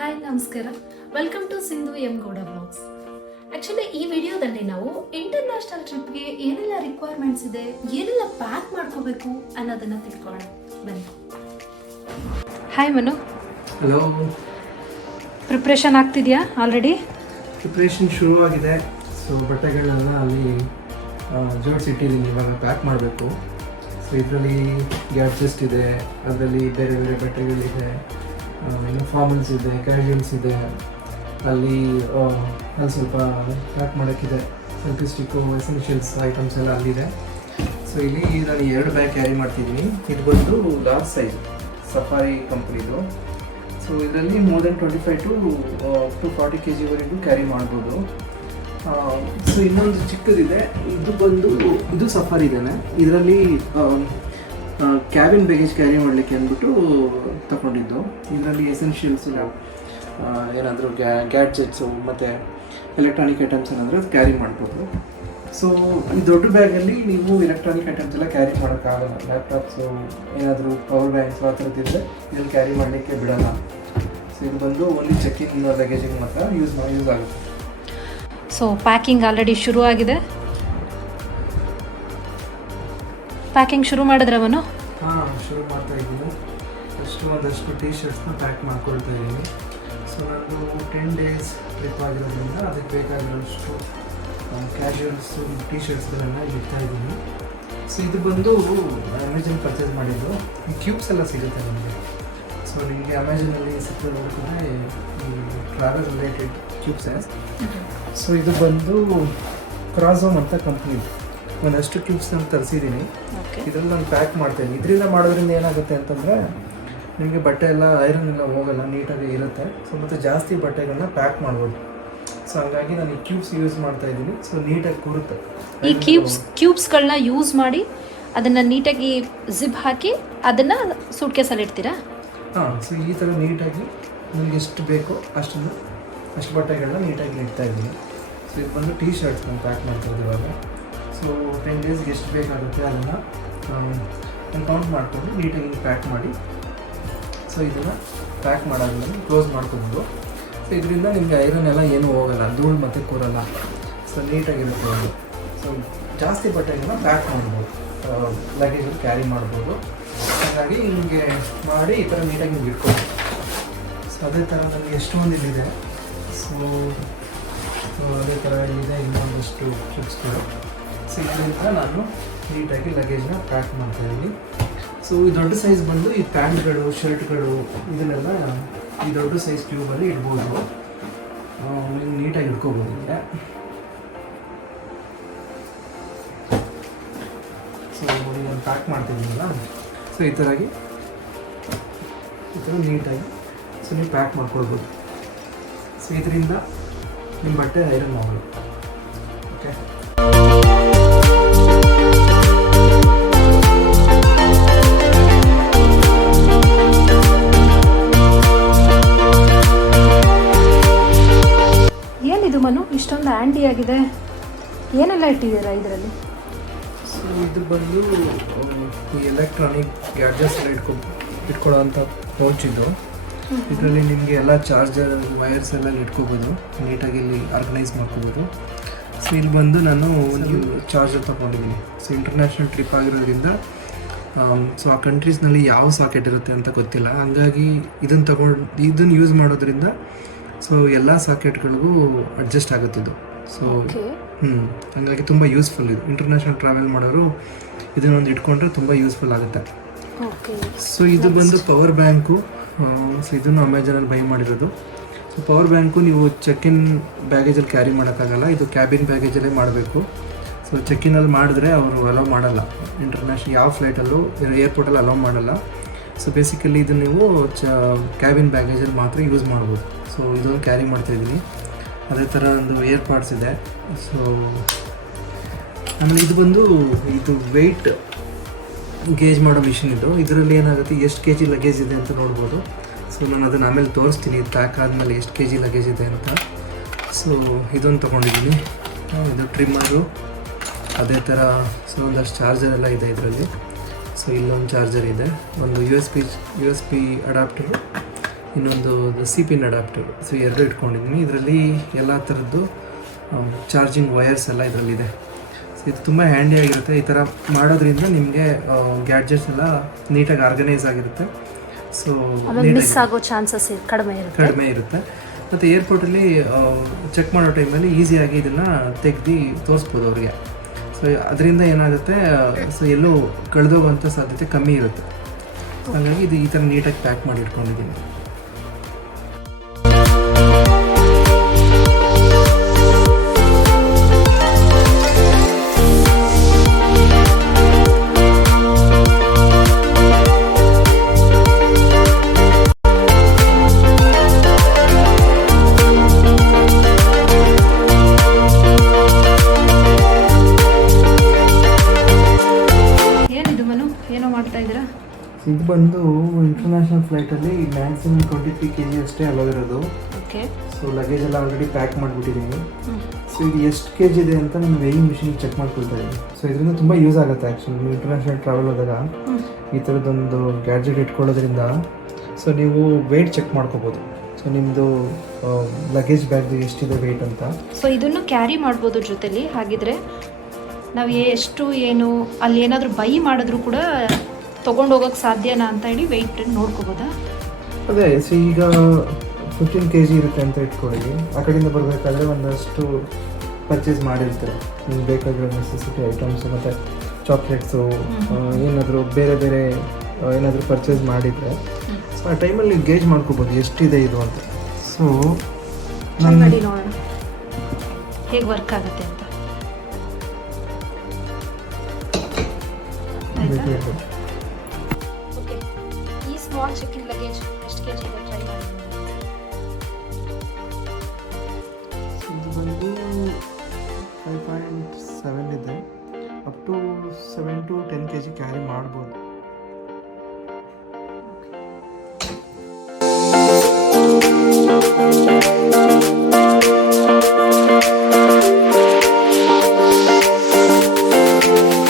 Hi ನಮಸ್ಕಾರ, welcome to Sindhu M Gowda blogs. Actually ಈ ವಿಡಿಯೋದಲ್ಲಿ ನಾವು ಇಂಟರ್ನ್ಯಾಷನಲ್ ಟ್ರಿಪ್ಗೆ ಏನೆಲ್ಲ ರಿಕ್ವೈರ್ಮೆಂಟ್ಸ್ ಇದೆ, ಏನೆಲ್ಲ ಪ್ಯಾಕ್ ಮಾಡ್ಕೋಬೇಕು ಅನ್ನೋದನ್ನು ತಿಳ್ಕೊಳ್ಳೋಣ ಬನ್ನಿ. ಹಾಯ್ ಮನು. ಹಲೋ. ಪ್ರಿಪ್ರೇಷನ್ ಆಗ್ತಿದೆಯಾ ಆಲ್ರೆಡಿ? ಪ್ರಿಪ್ರೇಷನ್ ಶುರುವಾಗಿದೆ. ಸೊ ಬಟ್ಟೆಗಳನ್ನೆಲ್ಲ ಅಲ್ಲಿ ಜೋಡಿಸಿಟ್ಟಿದ್ದೀನಿ, ಇವಾಗ ಪ್ಯಾಕ್ ಮಾಡಬೇಕು. ಸೊ ಇದರಲ್ಲಿ ಗ್ಯಾಡ್ಜೆಸ್ಟ್ ಇದೆ, ಅದರಲ್ಲಿ ಬೇರೆ ಬೇರೆ ಬಟ್ಟೆಗಳಿದೆ, ಇನ್ನು ಫಾರ್ಮಲ್ಸ್ ಇದೆ, ಕ್ಯಾಶುವಲ್ಸ್ ಇದೆ. ಅಲ್ಲಿ ಸ್ವಲ್ಪ ಪ್ಯಾಕ್ ಮಾಡೋಕ್ಕಿದೆ, ಸೆಲ್ಫಿ ಸ್ಟಿಕ್ಕು, ಎಸೆನ್ಷಿಯಲ್ಸ್ ಐಟಮ್ಸ್ ಎಲ್ಲ ಅಲ್ಲಿದೆ. ಸೊ ಇಲ್ಲಿ ನಾನು 2 ಬ್ಯಾಗ್ ಕ್ಯಾರಿ ಮಾಡ್ತಿದ್ದೀನಿ. ಇದು ಬಂದು ಲಾರ್ಜ್ ಸೈಜ್ ಸಫಾರಿ ಕಂಪ್ನಿದು. ಸೊ ಇದರಲ್ಲಿ more than 25 to 40 kg carry ಮಾಡ್ಬೋದು. ಸೊ ಇನ್ನೊಂದು ಚಿಕ್ಕದಿದೆ, ಇದು ಸಫಾರಿ ಇದೇನೆ. ಇದರಲ್ಲಿ ಕ್ಯಾಬಿನ್ ಬ್ಯಾಗೇಜ್ ಕ್ಯಾರಿ ಮಾಡಲಿಕ್ಕೆ ಅಂದ್ಬಿಟ್ಟು ತಗೊಂಡಿದ್ದು. ಇದರಲ್ಲಿ ಎಸೆನ್ಷಿಯಲ್ಸ್ ಏನಾದರೂ ಗ್ಯಾಡ್ಜೆಟ್ಸು ಮತ್ತು ಎಲೆಕ್ಟ್ರಾನಿಕ್ ಐಟಮ್ಸ್ ಏನಾದರೂ ಕ್ಯಾರಿ ಮಾಡ್ಬೋದು. ಸೊ ಈ ದೊಡ್ಡ ಬ್ಯಾಗಲ್ಲಿ ನೀವು ಎಲೆಕ್ಟ್ರಾನಿಕ್ ಐಟಮ್ಸ್ ಎಲ್ಲ ಕ್ಯಾರಿ ಮಾಡೋಕ್ಕಾಗಲ್ಲ. ಲ್ಯಾಪ್ಟಾಪ್ಸು, ಏನಾದರೂ ಪವರ್ ಬ್ಯಾಂಕ್ಸ್ ಆ ಥರದ್ದಿದ್ದರೆ ಇದನ್ನು ಕ್ಯಾರಿ ಮಾಡಲಿಕ್ಕೆ ಬಿಡೋಲ್ಲ. ಸೊ ಇದು ಬಂದು ಓನ್ಲಿ ಚೆಕ್-ಇನ್ ಲಗೇಜಿಗೆ ಮಾತ್ರ ಯೂಸ್ ಆಗುತ್ತೆ. ಸೊ ಪ್ಯಾಕಿಂಗ್ ಆಲ್ರೆಡಿ ಶುರು ಆಗಿದೆ. ಪ್ಯಾಕಿಂಗ್ ಶುರು ಮಾಡಿದ್ರವನು? ಶುರು ಮಾಡ್ತಾ ಇದ್ದೀನಿ. ಒಂದಷ್ಟು ಟೀ ಶರ್ಟ್ಸ್ನ ಪ್ಯಾಕ್ ಮಾಡ್ಕೊಳ್ತಾ ಇದ್ದೀನಿ. ಸೊ ನಾನು 10 days ಟ್ರಿಪ್ ಆಗಿರೋದ್ರಿಂದ ಅದಕ್ಕೆ ಬೇಕಾಗಿರೋಷ್ಟು ಕ್ಯಾಶುವಲ್ಸು ಟೀ ಶರ್ಟ್ಸ್ಗಳನ್ನು ಇಡ್ತಾ ಇದ್ದೀನಿ. ಸೊ ಇದು ಬಂದು ಅಮೆಝಾನ್ ಪರ್ಚೇಸ್ ಮಾಡಿದ್ದು. ಈ ಕ್ಯೂಬ್ಸ್ ಎಲ್ಲ ಸಿಗುತ್ತೆ ನಮಗೆ. ಸೊ ನಿಮಗೆ ಅಮೆಝಾನಲ್ಲಿ ಸಿಕ್ಕಿದ್ರೆ ಈ ಟ್ರಾವೆಲ್ ರಿಲೇಟೆಡ್ ಕ್ಯೂಬ್ಸೇ. ಸೊ ಇದು ಬಂದು ಕ್ರಾಸೋಮ್ ಅಂತ ಕಂಪ್ನಿ. ಒಂದಷ್ಟು ಕ್ಯೂಬ್ಸ್ ನಾನು ತರಿಸಿದ್ದೀನಿ. ಇದರಲ್ಲಿ ನಾನು ಪ್ಯಾಕ್ ಮಾಡ್ತೇನೆ. ಇದರಿಂದ ಮಾಡೋದ್ರಿಂದ ಏನಾಗುತ್ತೆ ಅಂತಂದರೆ ನಿಮಗೆ ಬಟ್ಟೆ ಎಲ್ಲ ಐರನ್ ಎಲ್ಲ ಹೋಗಲ್ಲ, ನೀಟಾಗಿ ಇರುತ್ತೆ. ಸೊ ಮತ್ತು ಜಾಸ್ತಿ ಬಟ್ಟೆಗಳನ್ನ ಪ್ಯಾಕ್ ಮಾಡ್ಬೋದು. ಸೊ ಹಾಗಾಗಿ ನಾನು ಈ ಕ್ಯೂಬ್ಸ್ ಯೂಸ್ ಮಾಡ್ತಾ ಇದ್ದೀನಿ. ಸೊ ನೀಟಾಗಿ ಕೂರುತ್ತೆ. ಈ ಕ್ಯೂಬ್ಸ್ಗಳನ್ನ ಯೂಸ್ ಮಾಡಿ ಅದನ್ನು ನೀಟಾಗಿ ಜಿಪ್ ಹಾಕಿ ಅದನ್ನು ಸೂಟ್ ಕೇಸಲ್ಲಿ ಇಡ್ತೀರಾ? ಸೊ ಈ ಥರ ನೀಟಾಗಿ ನಿಮಗೆ ಎಷ್ಟು ಬೇಕೋ ಅಷ್ಟು ಬಟ್ಟೆಗಳನ್ನ ನೀಟಾಗಿ ಇಡ್ತಾ ಇದ್ದೀನಿ. ಸೊ ಇದು ಬಂದು ಟೀ ಶರ್ಟ್ಸ್ ನಾನು ಪ್ಯಾಕ್ ಮಾಡ್ತಾ ಇದ್ದೀನಿ ಇವಾಗ. ಸೊ 10 daysಗೆ ಎಷ್ಟು ಬೇಕಾಗುತ್ತೆ ಅದನ್ನು ನಾನು ಕೌಂಟ್ ಮಾಡಿಕೊಂಡು ನೀಟಾಗಿ ಪ್ಯಾಕ್ ಮಾಡಿ, ಸೊ ಇದನ್ನು ಪ್ಯಾಕ್ ಮಾಡಾದ್ಮೇಲೆ ಕ್ಲೋಸ್ ಮಾಡ್ಕೊಬೋದು. ಸೊ ಇದರಿಂದ ನಿಮಗೆ ಐರನ್ ಎಲ್ಲ ಏನೂ ಹೋಗಲ್ಲ, ಧೂಳು ಮತ್ತು ಕೂರಲ್ಲ. ಸೊ ನೀಟಾಗಿರುತ್ತೆ ಅದು. ಸೊ ಜಾಸ್ತಿ ಬಟ್ಟೆಗಳನ್ನ ಪ್ಯಾಕ್ ಮಾಡ್ಬೋದು, ಲಗೇಜಲ್ಲಿ ಕ್ಯಾರಿ ಮಾಡ್ಬೋದು. ಹಾಗಾಗಿ ನಿಮಗೆ ಮಾಡಿ ಈ ಥರ ನೀಟಾಗಿ ನಿಮ್ಗೆ ಇಟ್ಕೊಬೋದು. ಸೊ ಅದೇ ಥರ ನನಗೆ ಎಷ್ಟೊಂದಿದೆ. ಸೊ ಅದೇ ಥರ ಇದೆ ಇನ್ನೊಂದಷ್ಟು ಚಿಪ್ಸ್ಗಳು. ಸೊ ಇದರಿಂದ ನಾನು ನೀಟಾಗಿ ಲಗೇಜ್ನ ಪ್ಯಾಕ್ ಮಾಡ್ತಾಯಿದ್ದೀನಿ. ಸೊ ಈ ದೊಡ್ಡ ಸೈಜ್ ಬಂದು ಈ ಪ್ಯಾಂಟ್ಗಳು, ಶರ್ಟ್ಗಳು ಇದನ್ನೆಲ್ಲ ಈ ದೊಡ್ಡ ಸೈಜ್ ಕ್ಯೂಬಲ್ಲಿ ಇಡ್ಬೋದು. ನೀಟಾಗಿ ಇಟ್ಕೋಬೋದು. ಸೊ ನಾನು ಪ್ಯಾಕ್ ಮಾಡ್ತಿದ್ದೀನಲ್ಲ, ಸೊ ಈ ಥರ ನೀಟಾಗಿ ಸೊ ನೀವು ಪ್ಯಾಕ್ ಮಾಡ್ಕೊಳ್ಬೋದು. ಸೊ ಇದರಿಂದ ನಿಮ್ಮ ಬಟ್ಟೆ ಐರನ್ ಮಾಡೋದು. ಓಕೆ. ಏನಿದು ಮನು, ಇಷ್ಟೊಂದು ಆ್ಯಂಟಿ ಆಗಿದೆ? ಏನೆಲ್ಲ ಇಟ್ಟಿದ್ದೀರಾ ಇದರಲ್ಲಿ? ಸೊ ಇದು ಬಂದು ಈ ಎಲೆಕ್ಟ್ರಾನಿಕ್ ಗ್ಯಾಡ್ಜೆಟ್ಸ್ ಎಲ್ಲ ಇಟ್ಕೊಳ್ಳೋವಂಥ ಪೌಚ್ ಇದು. ಇದರಲ್ಲಿ ನಿಮಗೆ ಎಲ್ಲ ಚಾರ್ಜರ್, ವೈರ್ಸ್ ಎಲ್ಲ ಇಟ್ಕೋಬೋದು, ನೀಟಾಗಿ ಇಲ್ಲಿ ಆರ್ಗನೈಸ್ ಮಾಡ್ಕೋಬೋದು. ಸೊ ಇಲ್ಲಿ ಬಂದು ನಾನು ಒಂದು ಚಾರ್ಜರ್ ತೊಗೊಂಡಿದ್ದೀನಿ. ಸೊ ಇಂಟರ್ನ್ಯಾಷನಲ್ ಟ್ರಿಪ್ ಆಗಿರೋದ್ರಿಂದ ಸೊ ಆ ಕಂಟ್ರೀಸ್ನಲ್ಲಿ ಯಾವ ಸಾಕೆಟ್ ಇರುತ್ತೆ ಅಂತ ಗೊತ್ತಿಲ್ಲ. ಹಂಗಾಗಿ ಇದನ್ನು ಯೂಸ್ ಮಾಡೋದ್ರಿಂದ ಸೊ ಎಲ್ಲ ಸಾಕೆಟ್ಗಳಿಗೂ ಅಡ್ಜಸ್ಟ್ ಆಗುತ್ತಿದ್ದು. ಸೊ ಹಾಗಾಗಿ ತುಂಬ ಯೂಸ್ಫುಲ್ ಇದು. ಇಂಟರ್ನ್ಯಾಷನಲ್ ಟ್ರಾವೆಲ್ ಮಾಡೋರು ಇದನ್ನೊಂದು ಇಟ್ಕೊಂಡ್ರೆ ತುಂಬ ಯೂಸ್ಫುಲ್ ಆಗುತ್ತೆ. ಸೊ ಇದು ಬಂದು ಪವರ್ ಬ್ಯಾಂಕು. ಸೊ ಇದನ್ನು ಅಮೆಝಾನಲ್ಲಿ ಬೈ ಮಾಡಿರೋದು. ಸೊ ಪವರ್ ಬ್ಯಾಂಕು ನೀವು ಚೆಕ್-ಇನ್ ಬ್ಯಾಗೇಜಲ್ಲಿ ಕ್ಯಾರಿ ಮಾಡೋಕ್ಕಾಗಲ್ಲ, ಇದು ಕ್ಯಾಬಿನ್ ಬ್ಯಾಗೇಜಲ್ಲೇ ಮಾಡಬೇಕು. ಸೊ ಚೆಕ್-ಇನ್ನಲ್ಲಿ ಮಾಡಿದ್ರೆ ಅವರು ಅಲೋ ಮಾಡಲ್ಲ, ಇಂಟರ್ನ್ಯಾಷನಲ್ ಯಾವ ಫ್ಲೈಟಲ್ಲೂ ಏರ್ಪೋರ್ಟಲ್ಲಿ ಅಲೋ ಮಾಡಲ್ಲ. ಸೊ ಬೇಸಿಕಲಿ ಇದು ನೀವು ಕ್ಯಾಬಿನ್ ಬ್ಯಾಗೇಜಲ್ಲಿ ಮಾತ್ರ ಯೂಸ್ ಮಾಡ್ಬೋದು. ಸೊ ಇದೊಂದು ಕ್ಯಾರಿ ಮಾಡ್ತಾಯಿದ್ದೀನಿ. ಅದೇ ಥರ ಒಂದು ಏರ್ಪಾಡ್ಸ್ ಇದೆ. ಸೊ ಆಮೇಲೆ ಇದು ವೆಯ್ಟ್ ಗೇಜ್ ಮಾಡೋ ಮಿಷಿನ್ ಇದು. ಇದರಲ್ಲಿ ಏನಾಗುತ್ತೆ, ಎಷ್ಟು kg ಲಗೇಜ್ ಇದೆ ಅಂತ ನೋಡ್ಬೋದು. ಸೊ ನಾನು ಅದನ್ನು ಆಮೇಲೆ ತೋರಿಸ್ತೀನಿ, ಇದು ಪ್ಯಾಕ್ ಆದಮೇಲೆ ಎಷ್ಟು kg ಲಗೇಜ್ ಇದೆ ಅಂತ. ಸೊ ಇದೊಂದು ತೊಗೊಂಡಿದ್ದೀನಿ. ಇದು ಟ್ರಿಮ್ಮರು, ಅದೇ ಥರ ಸೊ ಒಂದಷ್ಟು ಚಾರ್ಜರ್ ಎಲ್ಲ ಇದೆ ಇದರಲ್ಲಿ. ಸೊ ಇಲ್ಲೊಂದು ಚಾರ್ಜರ್ ಇದೆ, ಒಂದು ಯು ಎಸ್ ಪಿ ಅಡಾಪ್ಟರು, ಇನ್ನೊಂದು ಸಿ ಪಿನ್ ಅಡಾಪ್ಟರ್. ಸೊ ಎರಡು ಇಟ್ಕೊಂಡಿದ್ದೀನಿ. ಇದರಲ್ಲಿ ಎಲ್ಲ ಥರದ್ದು ಚಾರ್ಜಿಂಗ್ ವಯರ್ಸ್ ಎಲ್ಲ ಇದರಲ್ಲಿದೆ. ಸೊ ಇದು ತುಂಬ ಹ್ಯಾಂಡಿಯಾಗಿರುತ್ತೆ. ಈ ಥರ ಮಾಡೋದ್ರಿಂದ ನಿಮಗೆ ಗ್ಯಾಡ್ಜೆಟ್ಸ್ ಎಲ್ಲ ನೀಟಾಗಿ ಆರ್ಗನೈಸ್ ಆಗಿರುತ್ತೆ. ಸೊ ಮಿಸ್ ಆಗೋ ಚಾನ್ಸಸ್ ಕಡಿಮೆ ಇರುತ್ತೆ. ಮತ್ತು ಏರ್ಪೋರ್ಟಲ್ಲಿ ಚೆಕ್ ಮಾಡೋ ಟೈಮಲ್ಲಿ ಈಸಿಯಾಗಿ ಇದನ್ನು ತೆಗ್ದು ತೋರಿಸ್ಬೋದು ಅವ್ರಿಗೆ. ಸೊ ಅದರಿಂದ ಏನಾಗುತ್ತೆ, ಸೊ ಎಲ್ಲೂ ಕಳೆದೋಗುವಂಥ ಸಾಧ್ಯತೆ ಕಮ್ಮಿ ಇರುತ್ತೆ. ಹಾಗಾಗಿ ಇದು ಈ ಥರ ನೀಟಾಗಿ ಪ್ಯಾಕ್ ಮಾಡಿ ಇಟ್ಕೊಂಡಿದ್ದೀನಿ. ಇದು ಬಂದು ಇಂಟರ್ನ್ಯಾಷನಲ್ ಫ್ಲೈಟಲ್ಲಿ ಮ್ಯಾಕ್ಸಿಮಮ್ 23 kg ಅಷ್ಟೇ ಅಲೋ ಇರೋದು. ಓಕೆ. ಸೊ ಲಗೇಜ್ ಎಲ್ಲ ಆಲ್ರೆಡಿ ಪ್ಯಾಕ್ ಮಾಡಿಬಿಟ್ಟಿದ್ದೀನಿ. ಸೊ ಇದು ಎಷ್ಟು kg ಇದೆ ಅಂತ ನಾನು ವೇಯಿಂಗ್ ಮಿಷಿನ್ ಚೆಕ್ ಮಾಡ್ಕೊಳ್ತಾ ಇದ್ದೀನಿ. ಸೊ ಇದರಿಂದ ತುಂಬ ಯೂಸ್ ಆಗುತ್ತೆ ಆ್ಯಕ್ಚುಲಿ. ನೀವು ಇಂಟರ್ನ್ಯಾಷನಲ್ ಟ್ರಾವೆಲ್ ಹೋದಾಗ ಈ ಥರದ್ದೊಂದು ಗ್ಯಾಡ್ಜೆಟ್ ಇಟ್ಕೊಳ್ಳೋದ್ರಿಂದ ಸೊ ನೀವು ವೆಯ್ಟ್ ಚೆಕ್ ಮಾಡ್ಕೋಬೋದು. ಸೊ ನಿಮ್ಮದು ಲಗೇಜ್ ಬ್ಯಾಗ್ದು ಎಷ್ಟಿದೆ ವೆಯ್ಟ್ ಅಂತ. ಸೊ ಇದನ್ನು ಕ್ಯಾರಿ ಮಾಡ್ಬೋದು ಜೊತೆಲಿ. ಹಾಗಿದ್ರೆ ನಾವು ಎಷ್ಟು ಏನು ಅಲ್ಲಿ ಏನಾದರೂ ಬೈ ಮಾಡಿದ್ರು ಕೂಡ ತೊಗೊಂಡು ಹೋಗೋಕ್ಕೆ ಸಾಧ್ಯನಾ ಅಂತ ಹೇಳಿ ವೆಯ್ಟ್ ನೋಡ್ಕೋಬೋದಾ? ಅದೇ. ಸೊ ಈಗ 15 kg ಇರುತ್ತೆ ಅಂತ ಇಟ್ಕೊಳ್ಳಿ. ಆ ಕಡೆಯಿಂದ ಬರಬೇಕಾದ್ರೆ ಒಂದಷ್ಟು ಪರ್ಚೇಸ್ ಮಾಡಿರ್ತಾರೆ. ನಿಮ್ಗೆ ಬೇಕಾಗಿರೋ ನೆಸೆಸಿಟಿ ಐಟಮ್ಸ್ ಮತ್ತು ಚಾಕ್ಲೇಟ್ಸು ಏನಾದರೂ ಬೇರೆ ಏನಾದರೂ ಪರ್ಚೇಸ್ ಮಾಡಿದರೆ ಸೊ ಆ ಟೈಮಲ್ಲಿ ಗೇಜ್ ಮಾಡ್ಕೋಬೋದು ಎಷ್ಟಿದೆ ಇದು ಅಂತ. ಸೊ ನೋಡಿ ನೋಡೋಣ ಹೇಗೆ ವರ್ಕ್ ಆಗುತ್ತೆ ಅಂತ. ಓಕೆ, ಈ ಸ್ಮಾಲ್ ಚೆಕಿಂಗ್ ಲಗೇಜ್ ಎಷ್ಟು kg ಇದೆ?